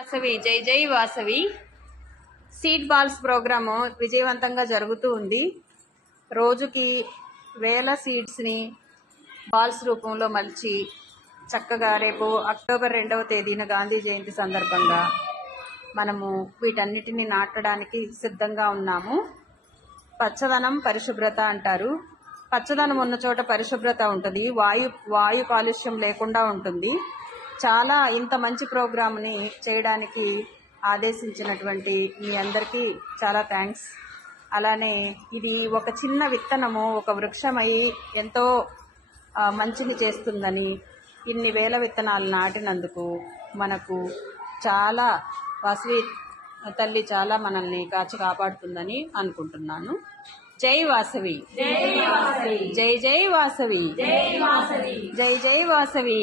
వాసవి జై జై Vasavi seed balls programme విజయవంతంగా జరుగుతూ ఉంది. రోజుకి వేల సీడ్స్ని బాల్స్ రూపంలో మలిచి చక్కగా రేపు అక్టోబర్ 2వ తేదీన గాంధీ జయంతి సందర్భంగా మనము వీటన్నిటిని నాటడానికి సిద్ధంగా ఉన్నాము. పచ్చదనం పరిశుభ్రత అంటారు. పచ్చదనం ఉన్న చోట పరిశుభ్రత ఉంటుంది, వాయు కాలుష్యం లేకుండా ఉంటుంది. చాలా ఇంత మంచి ప్రోగ్రామ్ని చేయడానికి ఆదేశించినటువంటి మీ అందరికీ చాలా థ్యాంక్స్. అలానే ఇది ఒక చిన్న విత్తనము ఒక వృక్షమై ఎంతో మంచిని చేస్తుందని ఇన్ని వేల విత్తనాలు నాటినందుకు మనకు చాలా వాసవి తల్లి చాలా మనల్ని కాచి కాపాడుతుందని అనుకుంటున్నాను. జై వాసవి, జై జై వాసవి, జై జై వాసవి.